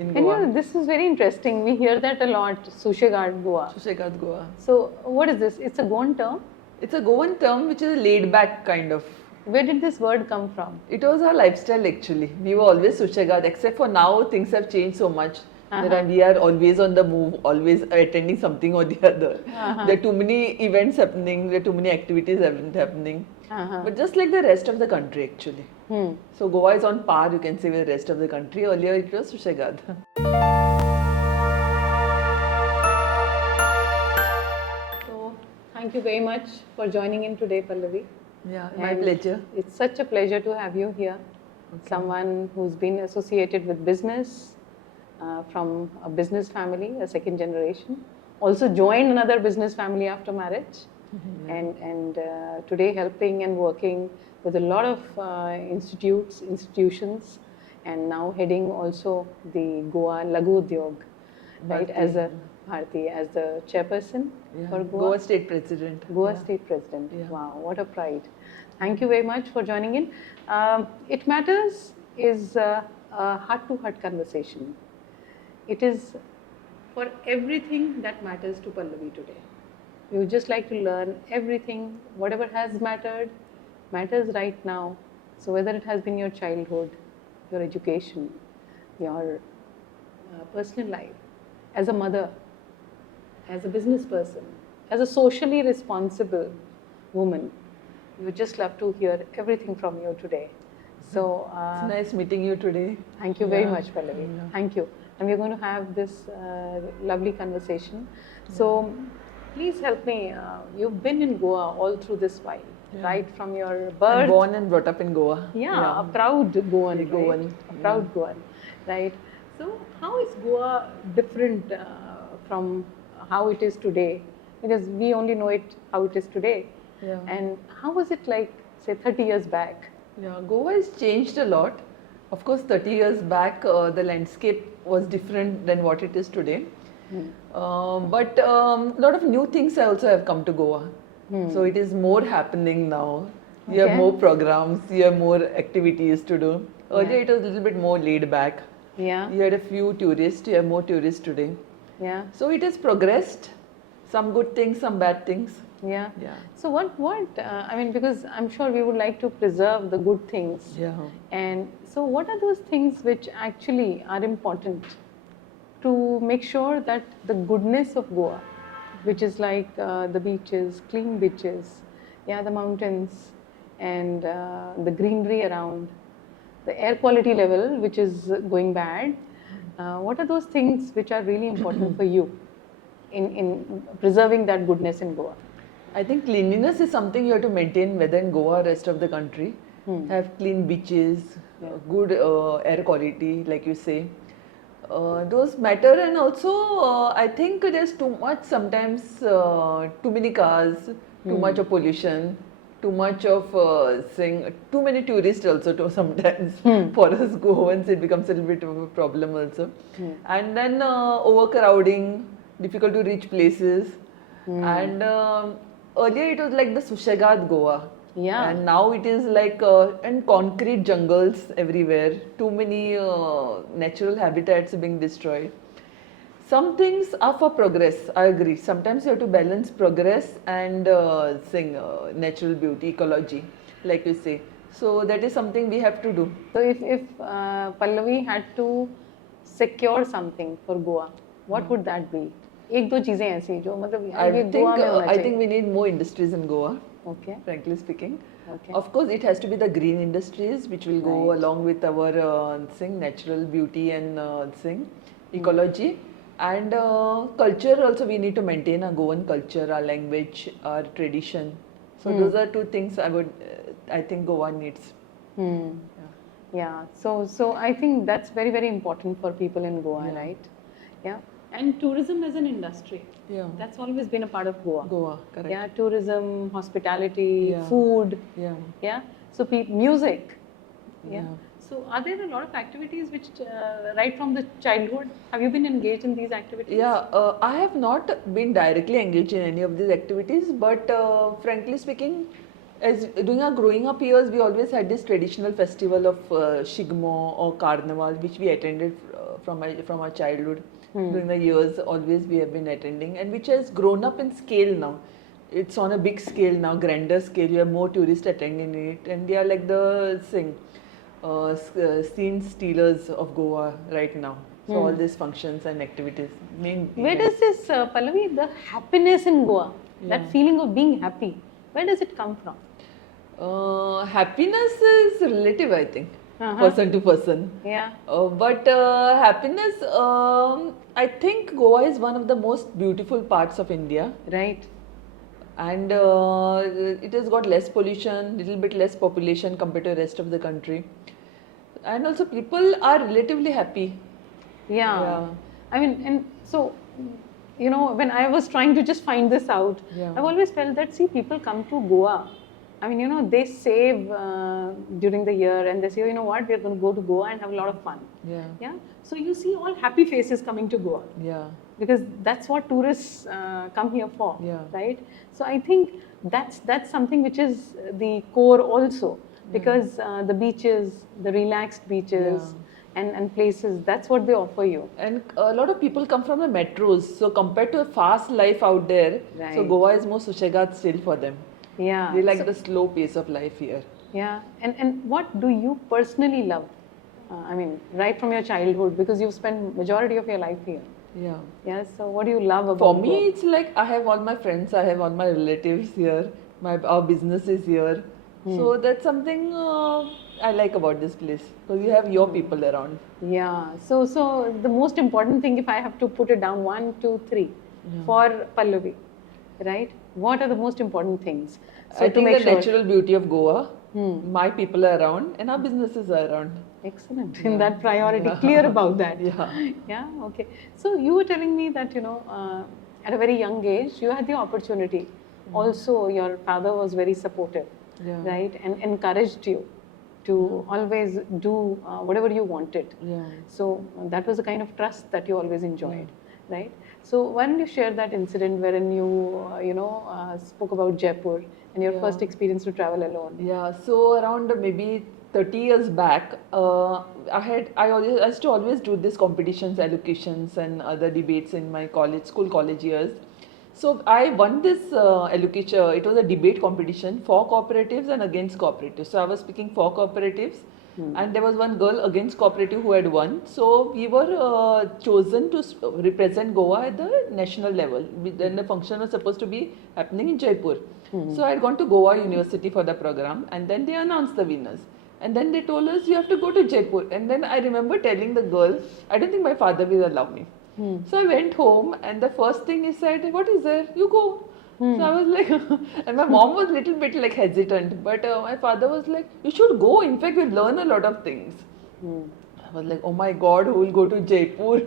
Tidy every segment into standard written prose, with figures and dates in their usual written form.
in And Goa. this is very interesting. We hear that a lot, Sushegad Goa. Sushegad Goa. So what is this? It's a Goan term? It's a Goan term which is a laid back kind of. Where did this word come from? It was our lifestyle actually. We were always Sushegad, except for now things have changed so much. That we are always on the move, always attending something or the other. There are too many events happening, there are too many activities happening. But just like the rest of the country actually. So Goa is on par, you can say, with the rest of the country. Earlier it was Sushegad. So thank you very much for joining in today, Pallavi. Yeah, my pleasure. It's such a pleasure to have you here. Someone who's been associated with business, from a business family, a second generation. Also joined another business family after marriage. And today helping and working with a lot of institutions, and now heading also the Goa Lagu Udyog, right, as a Bharti, as the chairperson for Goa. Goa State President. Goa State President. Wow, what a pride. Thank you very much for joining in. It Matters is a heart-to-heart conversation. It is for everything that matters to Pallavi today. We would just like to learn everything, whatever has matters right now. So whether it has been your childhood, your education, your personal life, as a mother, as a business person, as a socially responsible woman, we would just love to hear everything from you today. So it's nice meeting you today. Thank you very much, Pallavi. Thank you. And we're going to have this lovely conversation. So please help me. You've been in Goa all through this while, right from your birth. I'm born and brought up in Goa. Yeah, a proud Goan. Right? Goan. A proud Goan, right? So how is Goa different from how it is today? Because we only know it how it is today. Yeah. And how was it like, say, 30 years back? Yeah, Goa has changed a lot. Of course, 30 years back, the landscape was different than what it is today. But a lot of new things also have come to Goa. So it is more happening now. You have more programs, you have more activities to do. Earlier it was a little bit more laid back. Yeah. You had a few tourists, you have more tourists today. Yeah. So it has progressed. Some good things, some bad things. Yeah. Yeah. So I mean, because I'm sure we would like to preserve the good things. Yeah. And so what are those things which actually are important to make sure that the goodness of Goa, which is like the beaches, clean beaches, the mountains, and the greenery around, the air quality level, which is going bad, what are those things which are really important for you in preserving that goodness in Goa? I think cleanliness is something you have to maintain, whether in Goa or rest of the country. Have clean beaches, good air quality, like you say. Those matter, and also I think there's too much sometimes, too many cars, too much of pollution, too much of too many tourists also to sometimes. For us Goans it becomes a little bit of a problem also. And then overcrowding, difficult to reach places. And earlier it was like the Sushegad Goa. Yeah. And now it is like and concrete jungles everywhere. Too many natural habitats being destroyed. Some things are for progress, I agree. Sometimes you have to balance progress and natural beauty, ecology, like you say. So that is something we have to do. So if Pallavi had to secure something for Goa, what would that be? एक दो चीजें ऐसी जो मतलब I think we need more industries in Goa. Okay. Frankly speaking. Okay. Of course, it has to be the green industries which will go along with our natural beauty and ecology. And culture also, we need to maintain our Goan culture, our language, our tradition. So those are two things I think Goa needs. Yeah. So I think that's very, very important for people in Goa, right? Yeah. And tourism as an industry. Yeah. That's always been a part of Goa. Goa, correct. Yeah, tourism, hospitality, food. Yeah. Yeah. So music. Yeah. So are there a lot of activities which, right from the childhood, have you been engaged in these activities? Yeah, I have not been directly engaged in any of these activities, but frankly speaking, As during our growing up years, we always had this traditional festival of Shigmo or Carnival, which we attended from our childhood. During the years, always we have been attending, and which has grown up in scale now. It's on a big scale now, grander scale. You have more tourists attending it, and they are like the scene stealers of Goa right now. So all these functions and activities. Where does this, Pallavi, the happiness in Goa, that feeling of being happy, where does it come from? Happiness is relative, I think, person to person. Yeah. But happiness, I think Goa is one of the most beautiful parts of India. Right. And it has got less pollution, little bit less population compared to the rest of the country. And also people are relatively happy. Yeah. I mean, and so, you know, when I was trying to just find this out, I've always felt that, see, people come to Goa. I mean, you know, they save during the year and they say, you know what, we're going to go to Goa and have a lot of fun. Yeah. So you see all happy faces coming to Goa. Yeah. Because that's what tourists come here for. Right. So I think that's something which is the core also. Because the beaches, the relaxed beaches, and places, that's what they offer you. And a lot of people come from the metros, so compared to a fast life out there, so Goa is more sushegat still for them. Yeah. They like the slow pace of life here. Yeah. And what do you personally love? I mean, right from your childhood, because you've spent majority of your life here. Yeah. Yeah. So what do you love about For me, it's like I have all my friends, I have all my relatives here, our business is here. So that's something I like about this place. So you have your people around. Yeah. So the most important thing, if I have to put it down, 1, 2, 3, for Pallavi, right? What are the most important things? So I think the natural beauty of Goa, my people are around, and our businesses are around. Excellent. In that priority, clear about that. Yeah. Okay. So you were telling me that, you know, at a very young age, you had the opportunity. Also, your father was very supportive. Right, and encouraged you to always do whatever you wanted. So that was a kind of trust that you always enjoyed, right? So why don't you share that incident wherein you, spoke about Jaipur and your first experience to travel alone? Yeah, so around maybe 30 years back, I used to always do these competitions, allocations, and other debates in my college years. So I won this allocation. It was a debate competition for cooperatives and against cooperatives. So I was speaking for cooperatives, and there was one girl against cooperative who had won. So we were chosen to represent Goa at the national level. Then the function was supposed to be happening in Jaipur. So I had gone to Goa University for the program, and then they announced the winners. And then they told us, you have to go to Jaipur. And then I remember telling the girl, I don't think my father will allow me. So I went home, and the first thing he said, what is there? You go. So I was like, and my mom was a little bit like hesitant, but my father was like, you should go. In fact, you'll learn a lot of things. I was like, oh my God, who will go to Jaipur?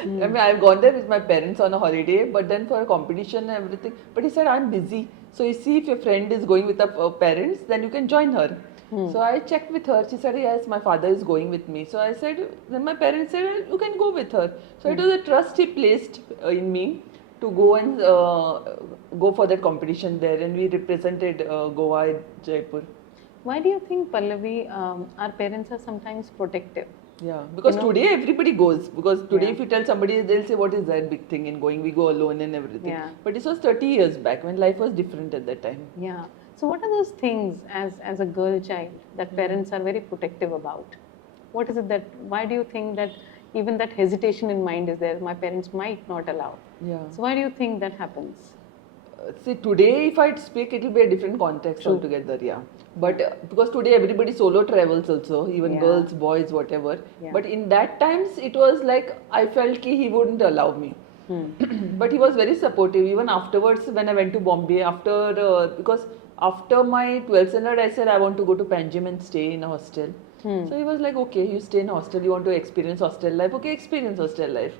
I mean, I've gone there with my parents on a holiday, but then for a competition and everything. But he said, I'm busy. So you see, if your friend is going with her parents, then you can join her. So I checked with her. She said, yes, my father is going with me. So I said, then my parents said, well, you can go with her. So it was a trust he placed in me to go and go for that competition there. And we represented Goa in Jaipur. Why do you think, Pallavi, our parents are sometimes protective? Yeah, because today everybody goes. Because today if you tell somebody, they'll say, what is that big thing in going? We go alone and everything. But this was 30 years back when life was different at that time. Yeah. So what are those things as a girl child that parents are very protective about? What is it that, why do you think that even that hesitation in mind is there? My parents might not allow. Yeah. So why do you think that happens? See, today if I speak, it will be a different context altogether, But because today everybody solo travels also, even girls, boys, whatever. But in that times, it was like, I felt he wouldn't allow me. But he was very supportive. Even afterwards, when I went to Bombay, because after my 12th standard, I said I want to go to Panjim and stay in a hostel. So he was like, okay, you stay in a hostel, you want to experience hostel life, okay, experience hostel life.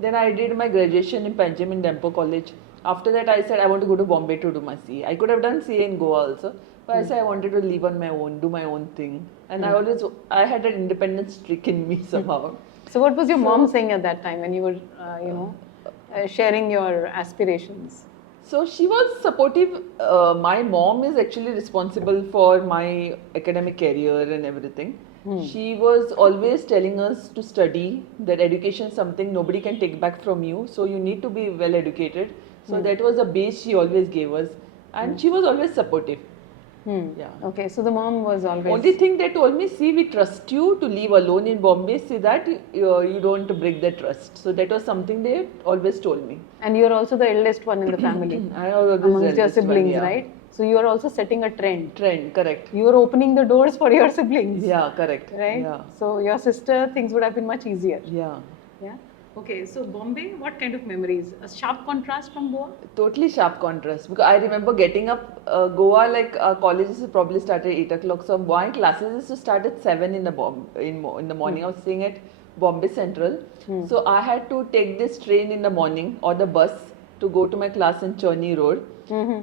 Then I did my graduation in Panjim in Dempo College. After that, I said I want to go to Bombay to do my CA. I could have done CA in Goa also, but I said I wanted to live on my own, do my own thing. And I had an independent streak in me somehow. So what was your mom saying at that time when you were, sharing your aspirations? So she was supportive. My mom is actually responsible for my academic career and everything. She was always telling us to study, that education is something nobody can take back from you. So you need to be well educated. So that was the base she always gave us. And she was always supportive. Yeah. Okay, so the mom was always. Only thing they told me, see, we trust you to leave alone in Bombay, see that you don't break the trust. So that was something they always told me. And you're also the eldest one in the family. I was amongst your siblings, one, yeah. right? So you are also setting a trend. Trend, correct. You are opening the doors for your siblings. Yeah, correct. Right? Yeah. So your sister, things would have been much easier. Yeah. Yeah. Okay, so Bombay, what kind of memories? A sharp contrast from Goa? Totally sharp contrast, because I remember getting up, Goa, like our colleges probably started at 8 o'clock, so my classes used to start at 7 in the morning. I was staying at Bombay Central, so I had to take this train in the morning or the bus to go to my class in Cherney Road,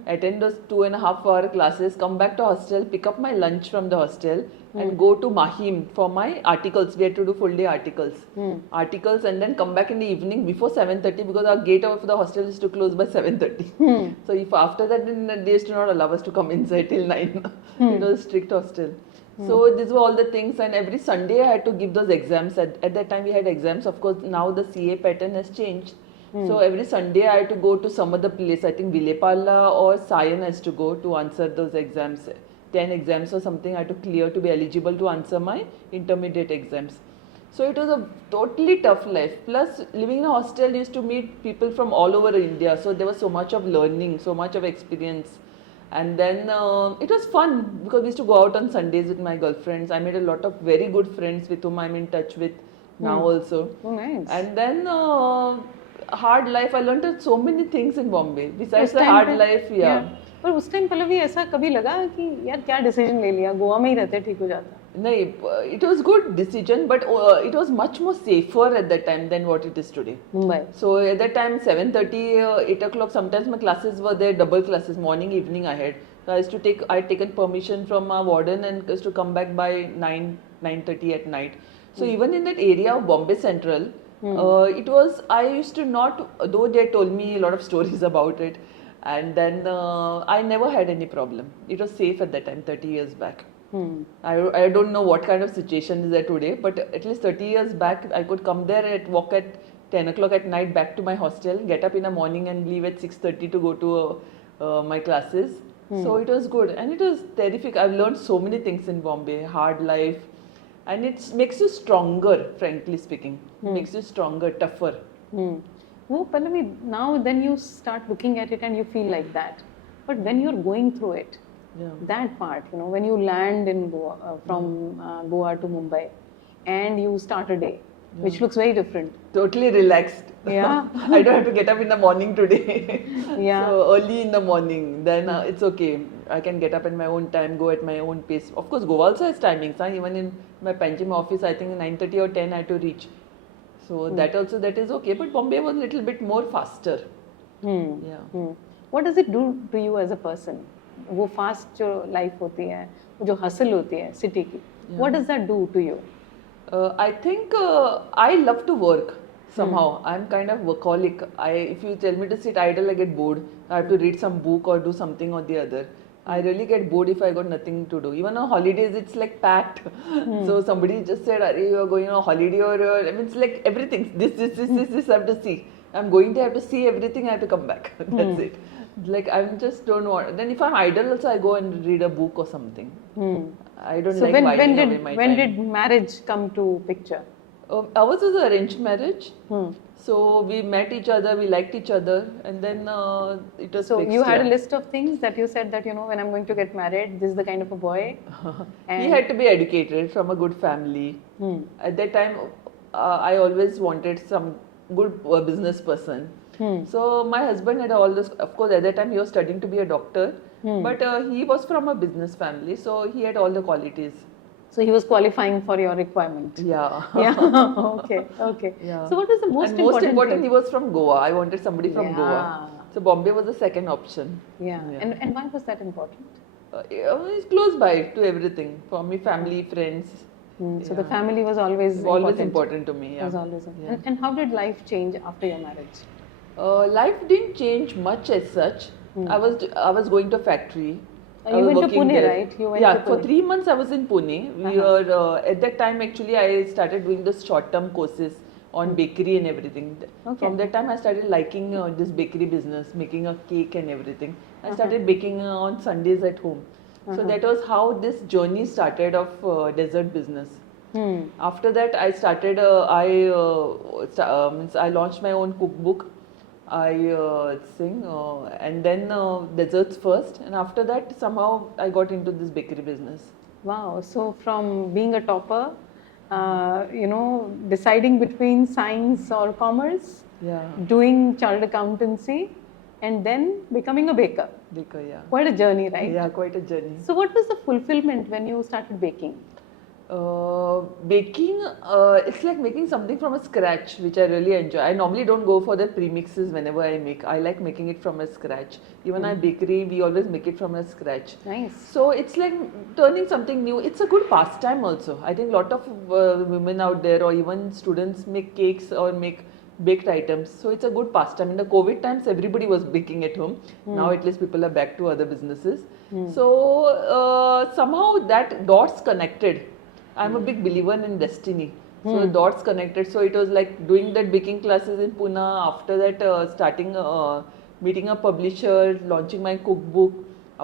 attend those 2.5 hour classes, come back to hostel, pick up my lunch from the hostel, and go to Mahim for my articles. We had to do full day articles. And then come back in the evening before 7:30, because our gate of the hostel is to close by 7:30. So if after that, then they used to not allow us to come inside till 9. It was a strict hostel. So these were all the things, and every Sunday I had to give those exams. At that time we had exams. Of course now the CA pattern has changed. So every Sunday I had to go to some other place. I think Vilepalla or Sion has to go to answer those exams. 10 exams or something I had to clear to be eligible to answer my intermediate exams. So it was a totally tough life. Plus living in a hostel, used to meet people from all over India. So there was so much of learning, so much of experience. And then it was fun, because we used to go out on Sundays with my girlfriends. I made a lot of very good friends with whom I'm in touch with now also. Oh, nice. And then hard life, I learned so many things in Bombay. Besides the hard life, yeah. पर उस time Pallavi ऐसा कभी लगा कि यार क्या decision ले लिया, गोवा में ही रहते ठीक हो जाता? नहीं, it was good decision, but it was much more safer at that time than what it is today. Mumbai. So at that time 7:30, 8 o'clock, sometimes my classes were there, double classes, morning, evening I had. So I had taken permission from my warden and used to come back by 9:30 at night. So even in that area of Bombay Central, I used to not, though they told me a lot of stories about it, and then I never had any problem. It was safe at that time, 30 years back. I don't know what kind of situation is there today, but at least 30 years back, I could come there walk at 10 o'clock at night back to my hostel, get up in the morning and leave at 6:30 to go to my classes. So it was good, and it was terrific. I've learned so many things in Bombay, hard life, and it makes you stronger, frankly speaking. Makes you stronger, tougher. Well, Pallavi, now then you start looking at it and you feel like that. But when you're going through it, that part, when you land in Goa, from Goa to Mumbai, and you start a day, which looks very different. Totally relaxed. Yeah. I don't have to get up in the morning today. Yeah. So early in the morning, then it's okay. I can get up at my own time, go at my own pace. Of course, Goa also has timings. Even in my Panjim office, I think 9:30 or 10 I had to reach. So that is okay. But Bombay was a little bit more faster. Yeah. What does it do to you as a person? वो fast जो life होती है, वो जो hustle होती है city की, what does that do to you? I think I love to work somehow. I'm kind of workaholic. If you tell me to sit idle, I get bored. I have to read some book or do something or the other. I really get bored if I got nothing to do. Even on holidays, it's like packed. So somebody just said, "Are you going on a holiday?" Or I mean, it's like everything. This I have to see. I'm going there, I have to see everything. I have to come back. That's it. Like I just don't want. Then if I'm idle, also I go and read a book or something. I don't like winding away my time. When did marriage come to picture? Ours was an arranged marriage. So we met each other, we liked each other, and then it was so fixed. You had a list of things that you said that when I'm going to get married, this is the kind of a boy. He had to be educated from a good family. At that time, I always wanted some good business person. So my husband had all this. Of course, at that time he was studying to be a doctor, but he was from a business family, so he had all the qualities. So he was qualifying for your requirement. Yeah. Yeah. Okay. Yeah. So what was the most important thing? He was from Goa. I wanted somebody from Goa. So Bombay was the second option. Yeah. And why was that important? It's close by to everything. For me, family, friends. So the family was always important to me. Yeah. Was always. And how did life change after your marriage? Life didn't change much as such. I was going to factory. You I was went to working Pune, there. right? You went Yeah, to for Pune. 3 months I was in Pune. We were at that time actually I started doing the short-term courses on bakery and everything. Okay. From that time I started liking this bakery business, making a cake and everything. I started baking on Sundays at home. So that was how this journey started of dessert business. After that, I started. I launched my own cookbook. I sing, and then desserts first, and after that, somehow I got into this bakery business. Wow. So from being a topper, deciding between science or commerce, Yeah, doing chartered accountancy, and then becoming a baker. baker. Yeah, Quite a journey, right? yeah, quite a journey. So what was the fulfillment when you started baking? Baking, it's like making something from a scratch, which I really enjoy. I normally don't go for the premixes whenever I make. I like making it from a scratch. Even our bakery, we always make it from a scratch. Nice. So it's like turning something new. It's a good pastime also. I think a lot of women out there or even students make cakes or make baked items. So it's a good pastime. In the COVID times, everybody was baking at home. Now at least people are back to other businesses. So somehow that dots connected. I'm a big believer in destiny. So the dots connected. So it was like doing that baking classes in Pune. After that, starting meeting a publisher, launching my cookbook.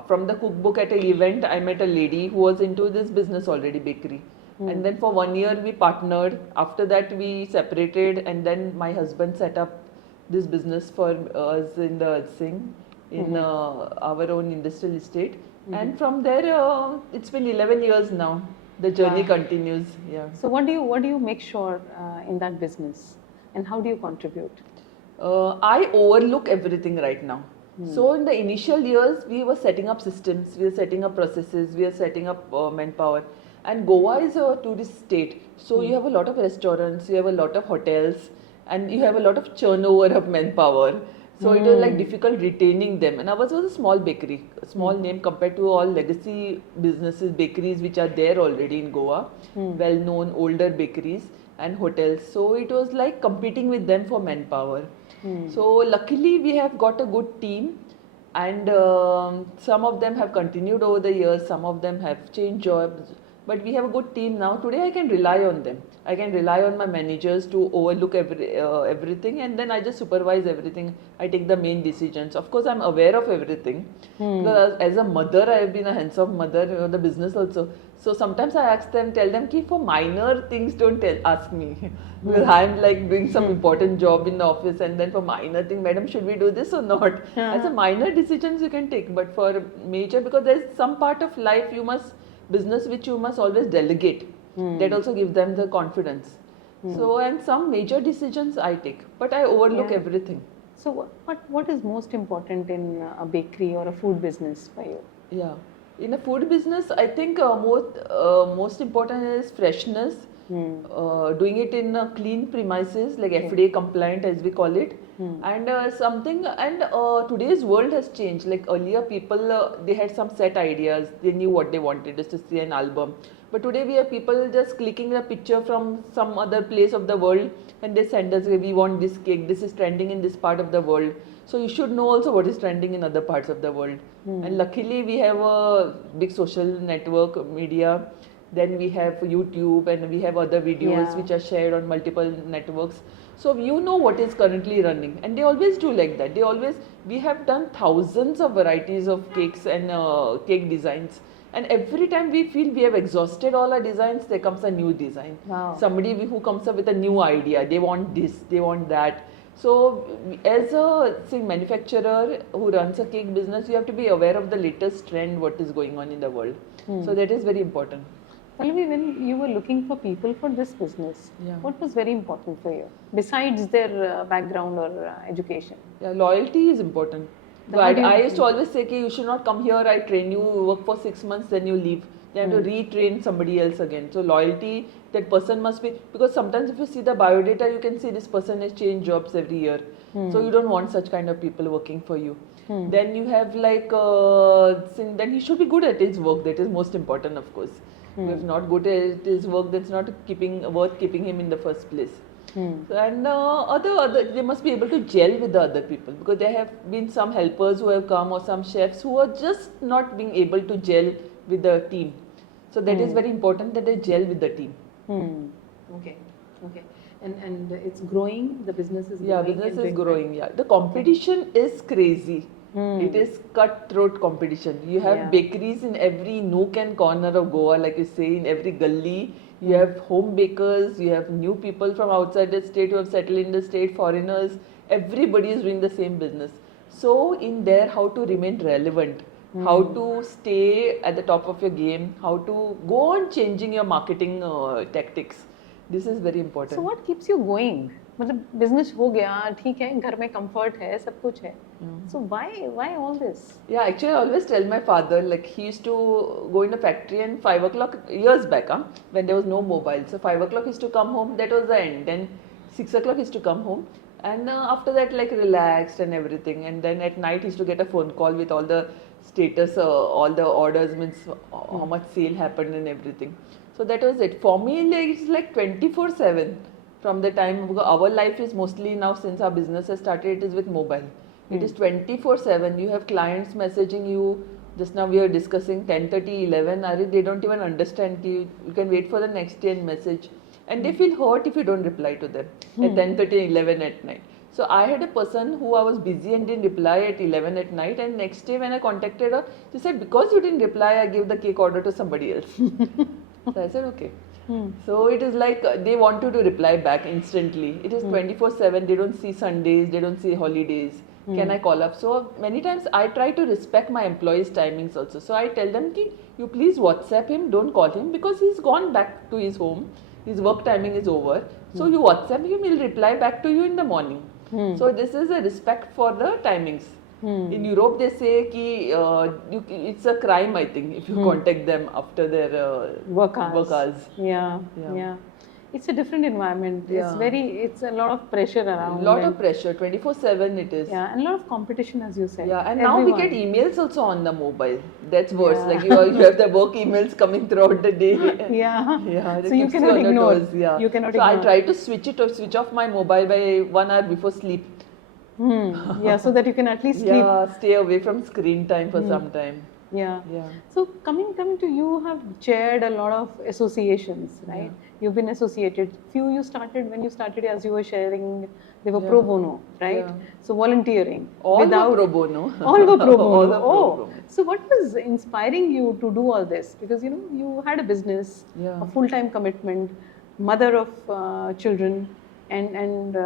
From the cookbook at an event, I met a lady who was into this business already, bakery. And then for 1 year we partnered. After that we separated, and then my husband set up this business for us in the Singh, in our own industrial estate. And from there, it's been 11 years now. The journey continues. Yeah. So what do you make sure in that business, and how do you contribute? I overlook everything right now. So in the initial years, we were setting up systems, we were setting up processes, we were setting up manpower. And Goa is a tourist state, so you have a lot of restaurants, you have a lot of hotels, and you have a lot of turnover of manpower. So it was like difficult retaining them. And ours was a small bakery, a small name compared to all legacy businesses, bakeries which are there already in Goa, well-known older bakeries and hotels. So it was like competing with them for manpower. So luckily we have got a good team, and some of them have continued over the years, some of them have changed jobs. But we have a good team now. Today I can rely on them. I can rely on my managers to overlook everything, and then I just supervise everything. I take the main decisions. Of course, I'm aware of everything because as a mother, I have been a hands-on mother, the business also. So sometimes I ask them, tell them, "Ki for minor things, don't ask me," because I'm like doing some important job in the office, and then for minor thing, madam, should we do this or not? As a minor decisions you can take, but for major, because there's some part of life you must. Business which you must always delegate. That also gives them the confidence. So, and some major decisions I take, but I overlook everything. So what is most important in a bakery or a food business for you? Yeah, in a food business, I think most important is freshness. Doing it in clean premises, like FDA compliant as we call it, and today's world has changed. Like earlier, people they had some set ideas, they knew what they wanted, just to see an album. But today we have people just clicking a picture from some other place of the world, and they send us, we want this cake, this is trending in this part of the world. So you should know also what is trending in other parts of the world. And luckily we have a big social network media. Then we have YouTube, and we have other videos which are shared on multiple networks. So you know what is currently running, and they always do like that. We have done thousands of varieties of cakes and cake designs. And every time we feel we have exhausted all our designs, there comes a new design. Wow. Somebody who comes up with a new idea, they want this, they want that. So as a manufacturer who runs a cake business, you have to be aware of the latest trend, what is going on in the world. So that is very important. Pallavi, when you were looking for people for this business, what was very important for you besides their background or education? Yeah, loyalty is important. So I used to always say, you should not come here, I train you, work for 6 months, then you leave. You have to retrain somebody else again. So loyalty, that person must be, because sometimes if you see the biodata, you can see this person has changed jobs every year. So you don't want such kind of people working for you. Then you have like, then he should be good at his work, that is most important of course. If not good at his work, that's not worth keeping him in the first place. So, and other they must be able to gel with the other people, because there have been some helpers who have come or some chefs who are just not being able to gel with the team. So that is very important, that they gel with the team. Okay. And it's growing. The business is growing. Yeah, business is growing. Yeah, the competition is crazy. It is cutthroat competition. You have bakeries in every nook and corner of Goa, like you say, in every gully. You have home bakers, you have new people from outside the state who have settled in the state, foreigners. Everybody is doing the same business. So in there, how to remain relevant, how to stay at the top of your game, how to go on changing your marketing tactics. This is very important. So what keeps you going? मतलब business हो गया, ठीक है, घर में comfort है, सब कुछ है. So why all this? Yeah, actually I always tell my father, like he used to go in a factory and 5 o'clock, years back, when there was no mobile. So 5 o'clock he used to come home, that was the end. Then 6 o'clock he used to come home, and after that like relaxed and everything. And then at night he used to get a phone call with all the status, all the orders, means how much sale happened and everything. So that was it. For me, like, it's like 24/7. From the time, our life is mostly now, since our business has started, it is with mobile. It is 24/7. You have clients messaging you. Just now we are discussing 10:30, 11. They don't even understand. You can wait for the next day and message. And they feel hurt if you don't reply to them at 10:30, 11 at night. So I had a person who I was busy and didn't reply at 11 at night. And next day when I contacted her, she said, because you didn't reply, I gave the cake order to somebody else. So I said, okay. So it is like they want you to reply back instantly. It is 24/7. They don't see Sundays, they don't see holidays. Can I call up? So many times I try to respect my employees' timings also. So I tell them ki you please WhatsApp him, don't call him, because he's gone back to his home. His work timing is over. So you WhatsApp him, he'll reply back to you in the morning. So this is a respect for the timings. In Europe, they say ki it's a crime, I think, if you contact them after their work hours. Yeah. It's a different environment. Yeah. It's a lot of pressure around. Lot of pressure, 24/7 it is. Yeah, and a lot of competition, as you said. Yeah, and now we get emails also on the mobile. That's worse. Like you have the work emails coming throughout the day. Yeah. That So you keeps cannot on your ignore. toes, yeah. You cannot so ignore. I try to switch off my mobile by 1 hour before sleep. Yeah, so that you can at least sleep. Yeah, stay away from screen time for some time. Yeah. So coming to you, have chaired a lot of associations, right? You've been associated. Few you started when you started, as you were sharing, they were pro bono, right? So volunteering. All were pro bono. All were pro bono. All were pro bono. So what was inspiring you to do all this? Because you had a business, a full-time commitment, mother of children, and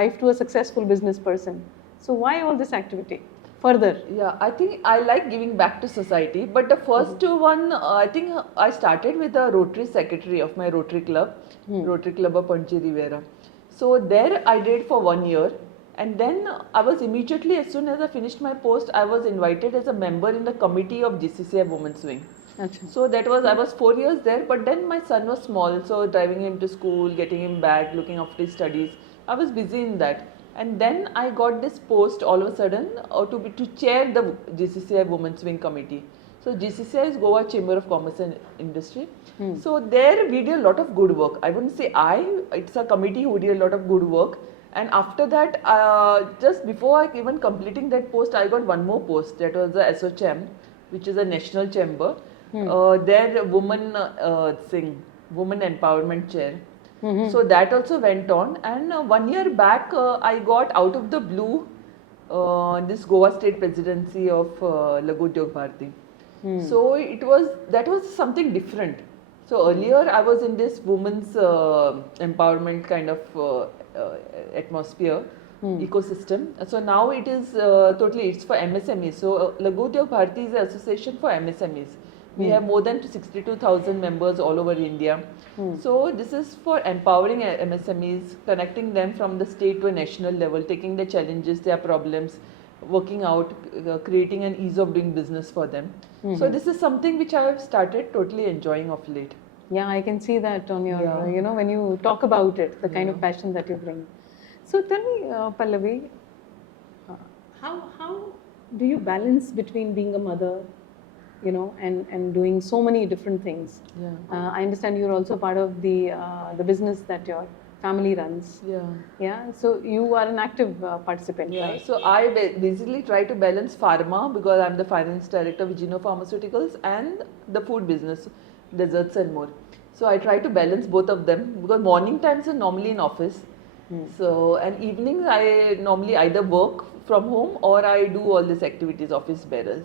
wife to a successful business person. So why all this activity? Further. Yeah, I think I like giving back to society, but the first one, I think I started with the Rotary secretary of my Rotary Club, Rotary Club of Panchi Rivera. So there I did for 1 year, and then I was immediately, as soon as I finished my post, I was invited as a member in the committee of GCCI Women's Wing. Achha. So that was, I was 4 years there, but then my son was small, so driving him to school, getting him back, looking after his studies, I was busy in that. And then I got this post all of a sudden to chair the GCCI Women's Wing Committee. So GCCI is Goa Chamber of Commerce and Industry. So there we did a lot of good work. I wouldn't say it's a committee who did a lot of good work. And after that, just before even completing that post, I got one more post. That was the SOCHAM, which is a national chamber. There women Women Empowerment Chair. So that also went on, and 1 year back I got out of the blue this Goa State Presidency of Laghu Udyog Bharati. So that was something different. So earlier I was in this women's empowerment kind of atmosphere, ecosystem. So now it is totally, it's for MSMEs. So Laghu Udyog Bharati is an association for MSMEs. We have more than 62,000 members all over India. So this is for empowering MSMEs, connecting them from the state to a national level, taking their challenges, their problems, working out, creating an ease of doing business for them. So this is something which I have started totally enjoying of late. Yeah, I can see that on your, when you talk about it, the kind of passion that you bring. So tell me, Pallavi, how do you balance between being a mother, and doing so many different things? I understand you're also part of the business that your family runs. Yeah. Yeah, so you are an active participant, Yeah, right? so I basically try to balance pharma because I'm the finance director of Geno Pharmaceuticals and the food business, desserts and more. So I try to balance both of them because morning times are normally in office. So and evenings I normally either work from home or I do all these activities, office bearers.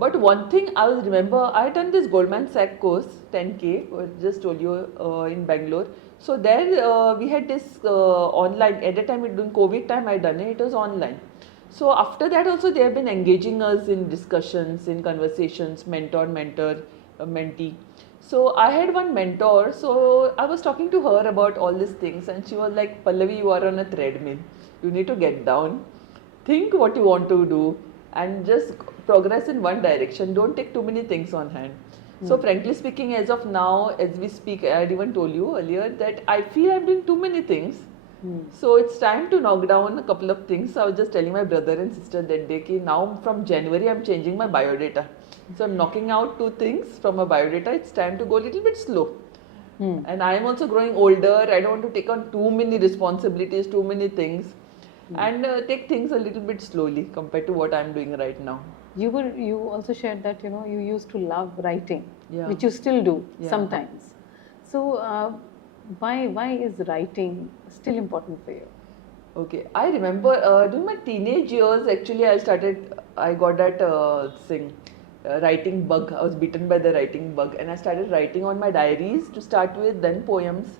But one thing I was remember, I done this Goldman Sachs course, 10K, just told you in Bangalore. So there we had this online, at the time during COVID time I done it was online. So after that also they have been engaging us in discussions, in conversations, mentor, mentee. So I had one mentor, so I was talking to her about all these things and she was like, Pallavi, you are on a treadmill. You need to get down, think what you want to do and just progress in one direction. Don't take too many things on hand. So frankly speaking, as of now, as we speak, I had even told you earlier that I feel I'm doing too many things. So it's time to knock down a couple of things. I was just telling my brother and sister that day ki now from January I'm changing my biodata. So I'm knocking out 2 things from my biodata. It's time to go a little bit slow. And I am also growing older. I don't want to take on too many responsibilities, too many things, and take things a little bit slowly compared to what I'm doing right now. You also shared that you used to love writing, Yeah. which you still do Yeah. sometimes. So why is writing still important for you? Okay, I remember during my teenage years, actually, I got that writing bug. I was bitten by the writing bug, and I started writing on my diaries to start with, then poems,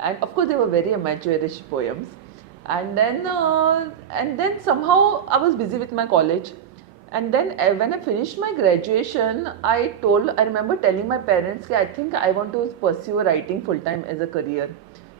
and of course, they were very amateurish poems. And then somehow I was busy with my college, and then when I finished my graduation, I remember telling my parents that I think I want to pursue writing full time as a career,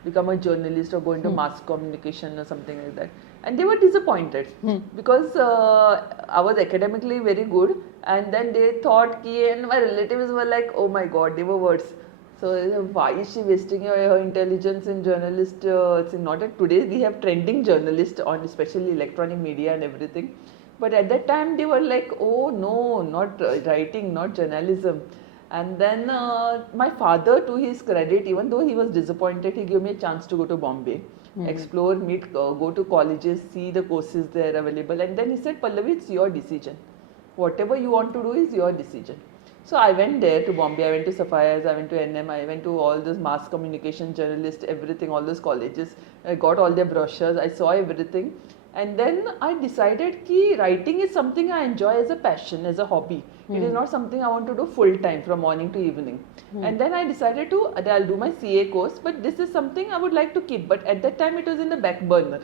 become a journalist or go into mass communication or something like that. And they were disappointed because I was academically very good, and then they thought ki, and my relatives were like, oh my god, they were words. So why is she wasting her intelligence in journalist? See, not at today we have trending journalists on especially electronic media and everything. But at that time they were like, oh no, not writing, not journalism. And then my father, to his credit, even though he was disappointed, he gave me a chance to go to Bombay, explore, meet, go to colleges, see the courses there available. And then he said, Pallavi, it's your decision. Whatever you want to do is your decision. So I went there to Bombay, I went to Sapphires, I went to NM, I went to all those mass communication journalists, everything, all those colleges. I got all their brochures, I saw everything. And then I decided that writing is something I enjoy as a passion, as a hobby. It is not something I want to do full time from morning to evening. And then I decided that I'll do my CA course, but this is something I would like to keep. But at that time it was in the back burner.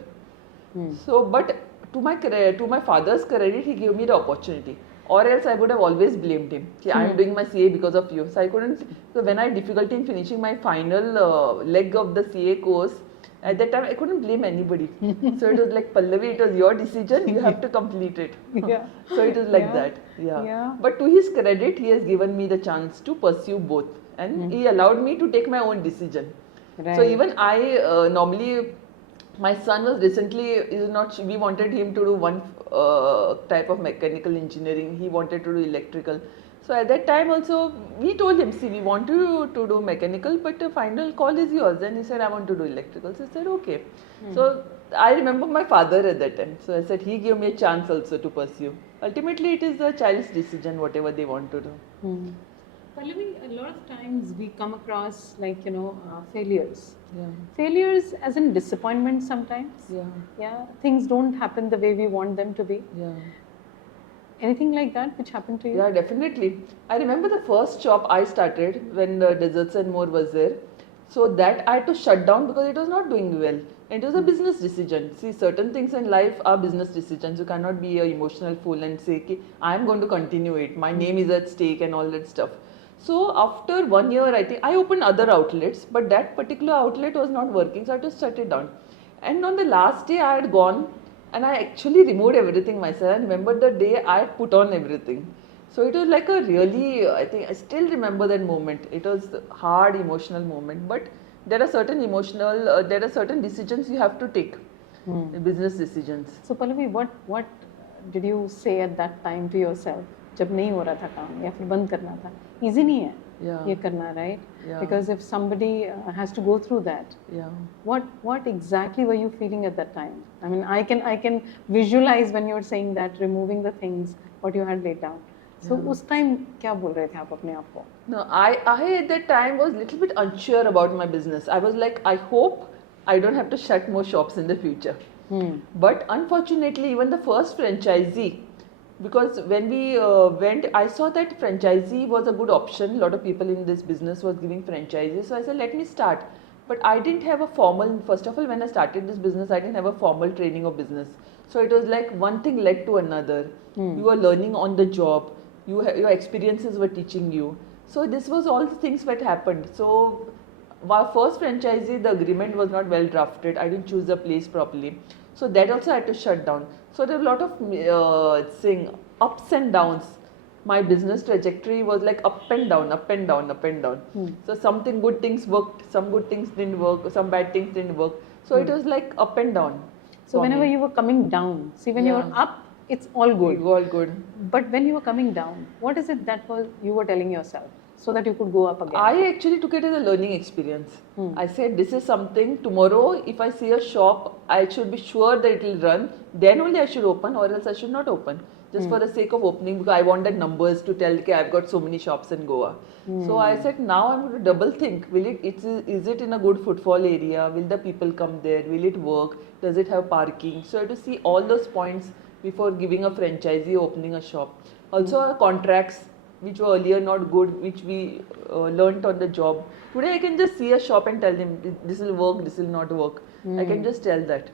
So, but to my father's credit, he gave me the opportunity. Or else I would have always blamed him. I am doing my CA because of you. So I couldn't. So when I had difficulty in finishing my final leg of the CA course, at that time I couldn't blame anybody. So it was like, Pallavi, it was your decision. You have to complete it. Yeah. So it was like Yeah. that. Yeah. Yeah. But to his credit, he has given me the chance to pursue both, and he allowed me to take my own decision. Right. So even I normally, my son was recently we wanted him to do one type of mechanical engineering. He wanted to do electrical. So at that time also we told him, see, we want you to do mechanical, but the final call is yours. Then he said, I want to do electrical. So I said, okay. So I remember my father at that time. So I said, he gave me a chance also to pursue. Ultimately it is the child's decision, whatever they want to do. Pallavi, a lot of times we come across failures. Yeah. Failures as in disappointment sometimes. Yeah. Yeah. Things don't happen the way we want them to be. Yeah. Anything like that which happened to you? Yeah, definitely. I remember the first shop I started when the Desserts and More was there. So that I had to shut down because it was not doing well. And it was a business decision. See, certain things in life are business decisions. You cannot be an emotional fool and say, I am going to continue it. My name is at stake and all that stuff. So after 1 year, I think I opened other outlets, but that particular outlet was not working. So I had to shut it down. And on the last day I had gone, and I actually removed everything myself. I remember the day I put on everything. So it was like a really, I think I still remember that moment. It was a hard emotional moment, but there are certain there are certain decisions you have to take, business decisions. So Pallavi, what did you say at that time to yourself? जब नहीं हो रहा था काम या फिर बंद करना था, easy नहीं है. Yeah. ये करना, right? Yeah. Because if somebody has to go through that, Yeah. what exactly were you feeling at that time? I mean, I can visualize when you were saying that, removing the things what you had laid down. So उस time क्या बोल रहे थे आप अपने आप को? No, I at that time was little bit unsure about my business. I was like, I hope I don't have to shut more shops in the future. But unfortunately, even the first franchisee, because when we went, I saw that franchisee was a good option. A lot of people in this business was giving franchises. So I said, let me start. But I didn't have a formal, first of all, when I started this business, I didn't have a formal training of business. So it was like one thing led to another. You were learning on the job. Your experiences were teaching you. So this was all the things that happened. So our first franchisee, the agreement was not well drafted. I didn't choose the place properly. So that also had to shut down. So there were a lot of ups and downs. My business trajectory was like up and down, up and down, up and down. So something good things worked, some good things didn't work, some bad things didn't work. So it was like up and down. So whenever you were coming down, see when you were up, it's all good. All good. But when you were coming down, what is it that you were telling yourself so that you could go up again? I actually took it as a learning experience. I said, this is something, tomorrow if I see a shop, I should be sure that it will run. Then only I should open, or else I should not open. Just for the sake of opening, because I wanted numbers to tell, okay, I've got so many shops in Goa. So I said, now I'm going to double think. Is it in a good footfall area? Will the people come there? Will it work? Does it have parking? So I had to see all those points before giving a franchisee opening a shop. Also contracts, which were earlier not good, which we learnt on the job. Today I can just see a shop and tell them, this will work, this will not work. I can just tell that.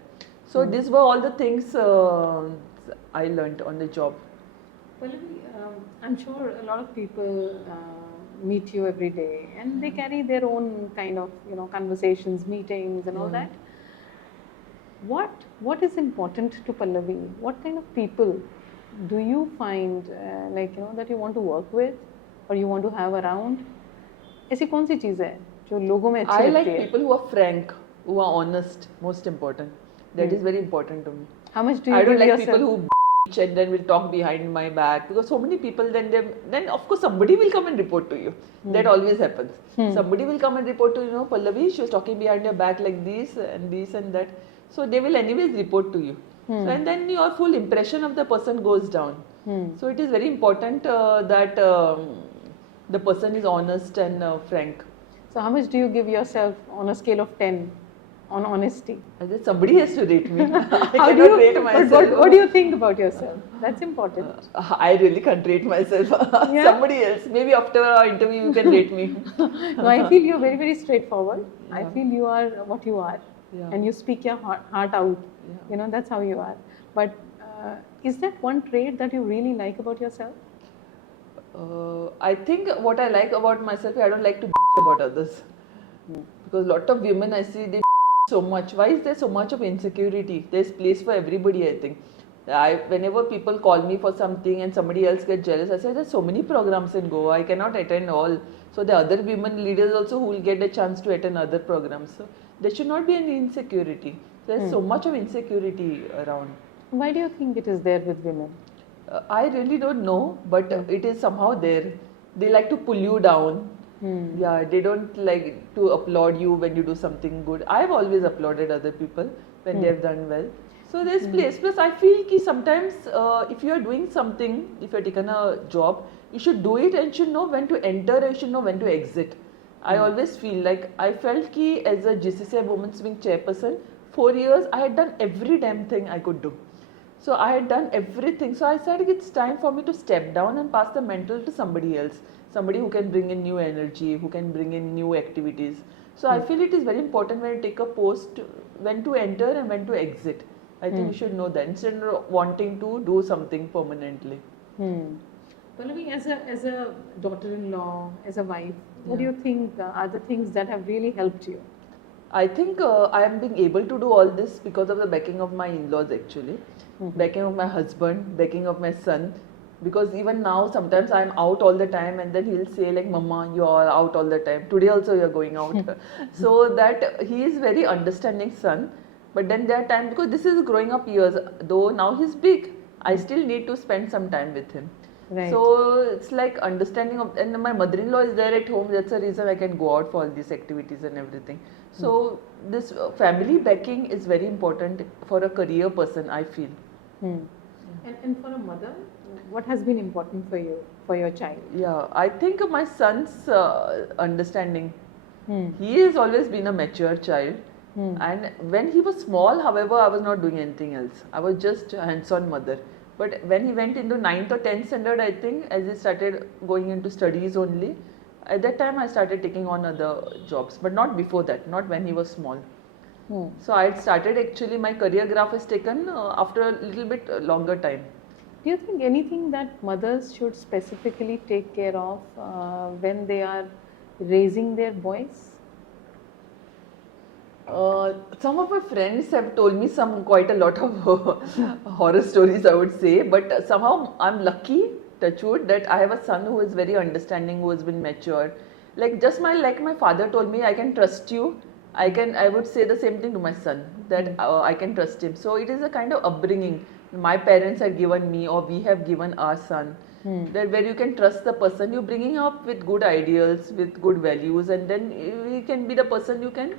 So these were all the things I learnt on the job. Pallavi, I'm sure a lot of people meet you every day and they carry their own kind of conversations, meetings and all that. What is important to Pallavi? What kind of people do you find that you want to work with or you want to have around? ऐसी कौन सी चीज़ है जो लोगों में अच्छी I लगती like है? people who are frank, who are honest, most important. That is very important to me. How much do you I don't give like yourself? people who bitch and then will talk behind my back, because so many people then of course somebody will come and report to you. That always happens. Somebody will come and report to you, Pallavi, she was talking behind your back like this and that. So they will anyways report to you. So, and then your full impression of the person goes down. So it is very important that the person is honest and frank. So how much do you give yourself on a scale of 10 on honesty? I said somebody has to rate me. I How do cannot you, rate but myself. what do you think about yourself? That's important. I really can't rate myself. Somebody else. Maybe after our interview you can rate me. No, I feel you're very, very straightforward. I feel you are what you are. Yeah. And you speak your heart out. That's how you are. But is that one trait that you really like about yourself? I think what I like about myself, I don't like to bitch about others. Because a lot of women I see, they so much. Why is there so much of insecurity? There's place for everybody, I think. Whenever people call me for something and somebody else gets jealous, I say there's so many programs in Goa, I cannot attend all. So the other women leaders also who will get a chance to attend other programs. So there should not be any insecurity. There's so much of insecurity around. Why do you think it is there with women? I really don't know, but it is somehow there. They like to pull you down. Yeah, they don't like to applaud you when you do something good. I've always applauded other people when they have done well. So there's place. Plus, I feel that sometimes if you are doing something, if you are taken a job, you should do it and should know when to enter and you should know when to exit. I always feel like I felt that as a GCCI Women's Wing chairperson, 4 years I had done every damn thing I could do. So I had done everything. So I said it's time for me to step down and pass the mantle to somebody else. Somebody who can bring in new energy, who can bring in new activities. So I feel it is very important when you take a post, when to enter and when to exit. I think you should know that instead of wanting to do something permanently. Pallavi, as a daughter-in-law, as a wife, what do you think are the things that have really helped you? I think I am being able to do all this because of the backing of my in-laws actually. Backing of my husband, backing of my son. Because even now sometimes I am out all the time and then he'll say like, Mama, you are out all the time. Today also you are going out. So that he is very understanding son. But then there are times, because this is growing up years, though now he's big, I still need to spend some time with him. Right. So it's like understanding of, and my mother-in-law is there at home. That's the reason I can go out for all these activities and everything. So this family backing is very important for a career person, I feel. And for a mother, what has been important for you, for your child? Yeah, I think my son's understanding. He has always been a mature child. And when he was small, however, I was not doing anything else. I was just a hands-on mother. But when he went into 9th or 10th standard, I think, as he started going into studies only, at that time I started taking on other jobs. But not before that, not when he was small. So I had started, actually my career graph is taken after a little bit longer time. Do you think anything that mothers should specifically take care of when they are raising their boys? Some of my friends have told me quite a lot of horror stories, I would say, but somehow I'm lucky, touch wood, that I have a son who is very understanding, who has been mature. Like my father told me, I can trust you. I would say the same thing to my son, that I can trust him. So it is a kind of upbringing my parents had given me, or we have given our son. That where you can trust the person, you're bringing up with good ideals, with good values, and then he can be the person you can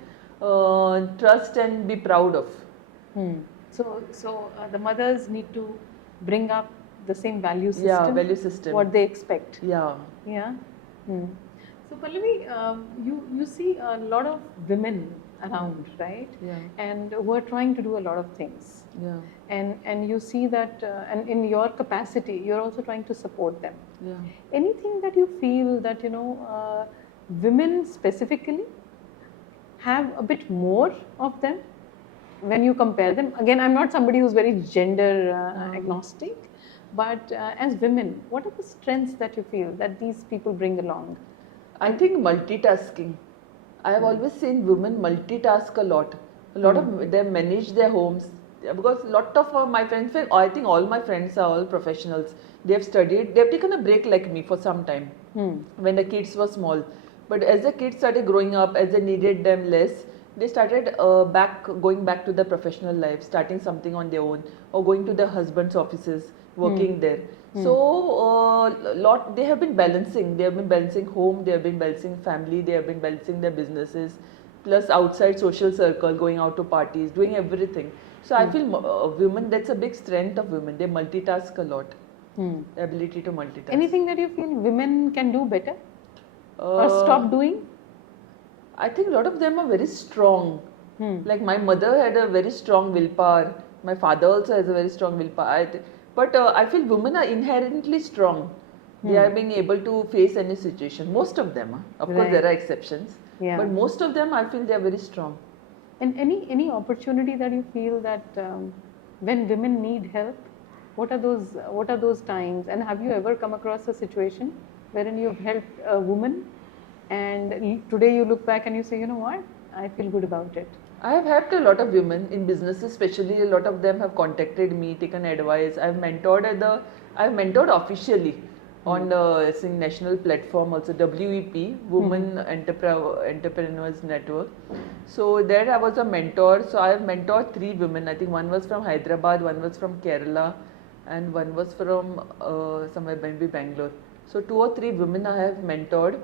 trust and be proud of. So the mothers need to bring up the same value system. Yeah, value system. What they expect. Yeah. Yeah. So Pallavi, you see a lot of women around, right? Yeah. And who are trying to do a lot of things. Yeah. And you see that, and in your capacity, you're also trying to support them. Yeah. Anything that you feel that women specifically have a bit more of them when you compare them? Again, I'm not somebody who's very gender agnostic, but as women, what are the strengths that you feel that these people bring along? I think multitasking. I have always seen women multitask a lot. A lot of them manage their homes, because a lot of my friends, I think all my friends are all professionals. They have studied, they have taken a break like me for some time when the kids were small. But as the kids started growing up, as they needed them less, they started going back to their professional life, starting something on their own, or going to their husband's offices, working there. So they have been balancing. They have been balancing home, they have been balancing family, they have been balancing their businesses, plus outside social circle, going out to parties, doing everything. So I feel women, that's a big strength of women. They multitask a lot. The ability to multitask. Anything that you feel women can do better or stop doing? I think a lot of them are very strong. Like my mother had a very strong willpower. My father also has a very strong willpower. But I feel women are inherently strong. They are being able to face any situation. Most of them. Of course, there are exceptions. Yeah. But most of them, I feel they are very strong. And any opportunity that you feel that when women need help, what are those times? And have you ever come across a situation wherein you've helped a woman, and today you look back and you say, you know what, I feel good about it? I have helped a lot of women in businesses, especially a lot of them have contacted me, taken advice. I've mentored officially on the national platform also, WEP, Women Entrepreneurs Network. So there I was a mentor. So I have mentored 3 women. I think one was from Hyderabad, one was from Kerala, and one was from somewhere maybe Bangalore. So 2 or 3 women I have mentored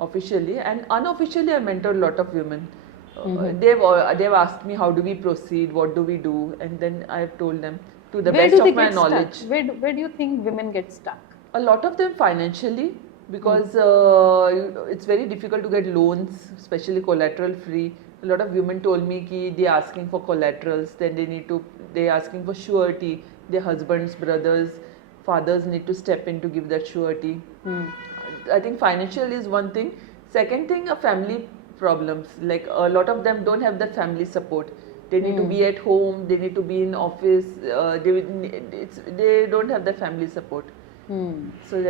officially, and unofficially I mentored a lot of women. They've asked me, how do we proceed, what do we do, and then I have told them to the best of my knowledge. Where do you think women get stuck? A lot of them financially, because it's very difficult to get loans, especially collateral free. A lot of women told me that they are asking for collaterals, then they are asking for surety. Their husbands, brothers, fathers need to step in to give that surety. I think financial is one thing. Second thing, family problems. Like a lot of them don't have the family support. They need to be at home, they need to be in office, they don't have the family support. So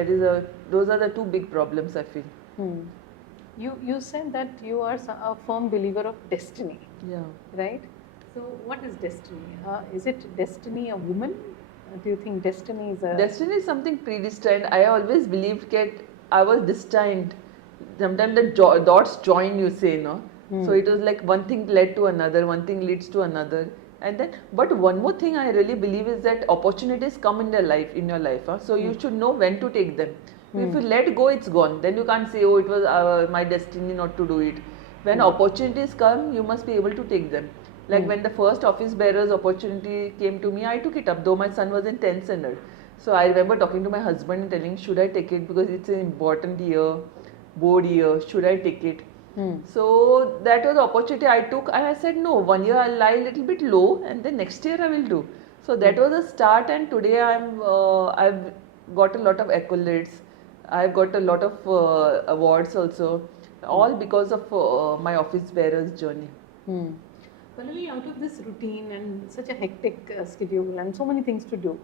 those are the 2 big problems I feel. You said that you are a firm believer of destiny. Yeah. Right? So what is destiny? Is it destiny a woman? Do you think destiny is a... Destiny is something predestined. I always believed that I was destined. Sometimes the dots join, you say, no? So it was like one thing led to another, one thing leads to another. And then, but one more thing I really believe is that opportunities come in your life. So you should know when to take them. If you let go, it's gone. Then you can't say, oh, it was my destiny not to do it. When opportunities come, you must be able to take them. Like when the first office bearers opportunity came to me, I took it up, though my son was in 10th standard. So I remember talking to my husband and telling, should I take it, because it's an important year, board year, should I take it? So that was the opportunity I took, and I said no, 1 year I'll lie a little bit low and then next year I will do. So that was a start, and today I've got a lot of accolades. I've got a lot of awards also, all because of my office bearers journey. Pallavi, out of this routine and such a hectic schedule and so many things to do,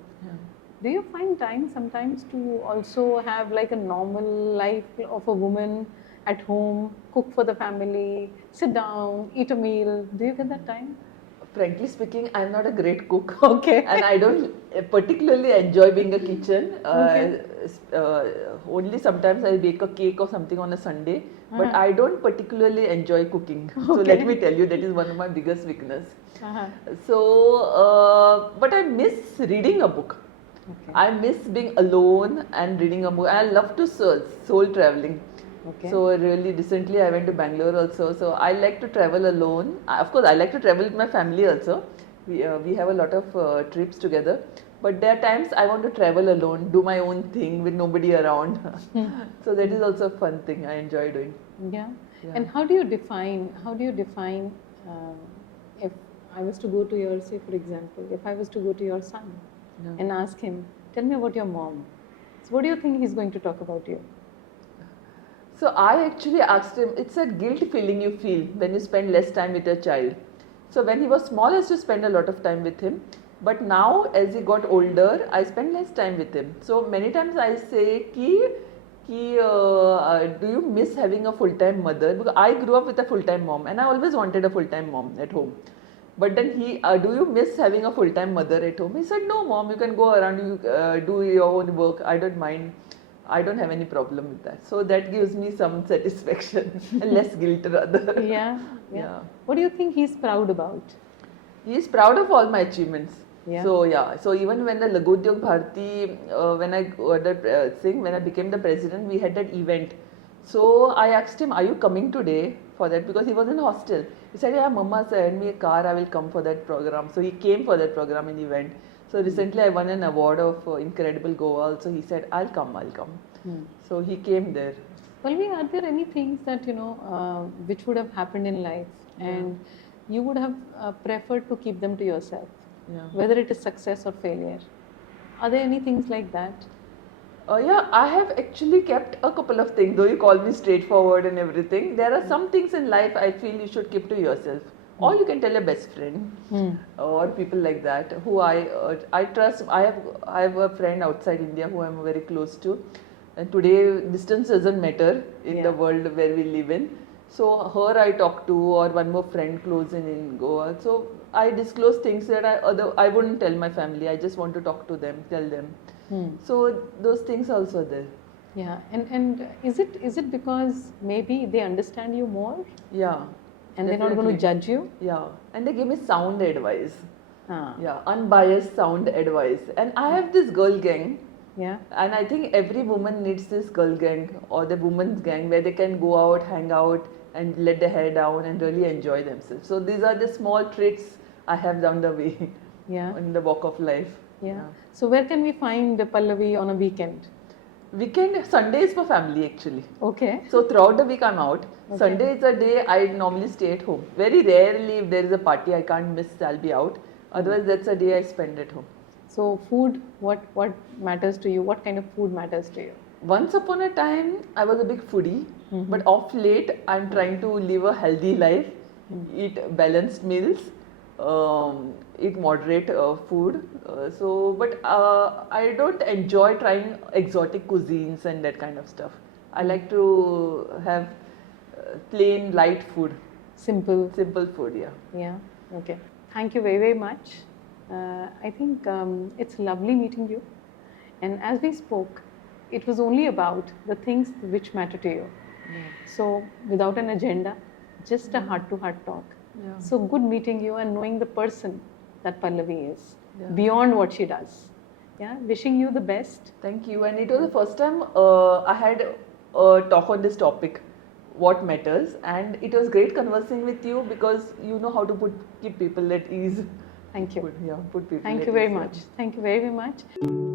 do you find time sometimes to also have like a normal life of a woman at home, cook for the family, sit down, eat a meal? Do you get that time? Frankly speaking, I'm not a great cook. Okay. And I don't particularly enjoy being a kitchen. Only sometimes I bake a cake or something on a Sunday. But I don't particularly enjoy cooking. So let me tell you, that is one of my biggest weakness. So, but I miss reading a book. I miss being alone and reading a book. I love to soul traveling. So really recently I went to Bangalore also. So I like to travel alone. Of course I like to travel with my family also. We have a lot of trips together. But there are times I want to travel alone, do my own thing with nobody around. So that is also a fun thing I enjoy doing. Yeah. And how do you define, if I was to go to your, say for example, if I was to go to your son and ask him, tell me about your mom. So what do you think he's going to talk about you? So I actually asked him, it's a guilt feeling you feel when you spend less time with your child. So when he was small, I used to spend a lot of time with him. But now as he got older, I spend less time with him. So many times I say, do you miss having a full-time mother? Because I grew up with a full-time mom and I always wanted a full-time mom at home. But then do you miss having a full-time mother at home? He said, no mom, you can go around, you do your own work, I don't mind. I don't have any problem with that. So that gives me some satisfaction and less guilt rather. Yeah. What do you think he's proud about? He is proud of all my achievements. Yeah. So even when the Lagodyog Bharati, when I became the president, we had that event. So I asked him, are you coming today for that? Because he was in hostel. He said, yeah, Mama sent me a car, I will come for that program. So he came for that program and event. So recently I won an award of Incredible Goa. So he said, I'll come. So he came there. Well, are there any things that, which would have happened in life and you would have preferred to keep them to yourself? Whether it is success or failure. Are there any things like that? I have actually kept a couple of things, though you call me straightforward and everything. There are some things in life I feel you should keep to yourself. Or you can tell your best friend or people like that who I trust. I have a friend outside India who I'm very close to. And today distance doesn't matter in the world where we live in. So her I talk to, or one more friend close in Goa. So I disclose things that I wouldn't tell my family. I just want to talk to them, tell them. So those things also there. Yeah, and is it because maybe they understand you more? Yeah. And they're not going to judge you? Yeah, and they give me sound advice. Yeah, unbiased sound advice. And I have this girl gang. Yeah. And I think every woman needs this girl gang or the woman's gang where they can go out, hang out and let their hair down and really enjoy themselves. So these are the small tricks I have down the way in the walk of life. Yeah. So where can we find Pallavi on a weekend? Sunday is for family actually. Okay. So throughout the week I'm out. Okay. Sunday is a day I normally stay at home. Very rarely if there is a party I can't miss, I'll be out. Otherwise that's a day I spend at home. So food, what matters to you? What kind of food matters to you? Once upon a time I was a big foodie, but of late I'm trying to live a healthy life, eat balanced meals, eat moderate food. But I don't enjoy trying exotic cuisines and that kind of stuff. I like to have plain light food. Simple food, yeah. Yeah, okay. Thank you very, very much. I think it's lovely meeting you. And as we spoke, it was only about the things which matter to you. So without an agenda, just a heart-to-heart talk. So good meeting you and knowing the person that Pallavi is, Yeah. beyond what she does. Yeah, wishing you the best. Thank you. And it was the first time I had a talk on this topic, what matters. And it was great conversing with you because you know how to keep people at ease. Thank you. Put people Thank at you very ease, yeah. much. Thank you very much.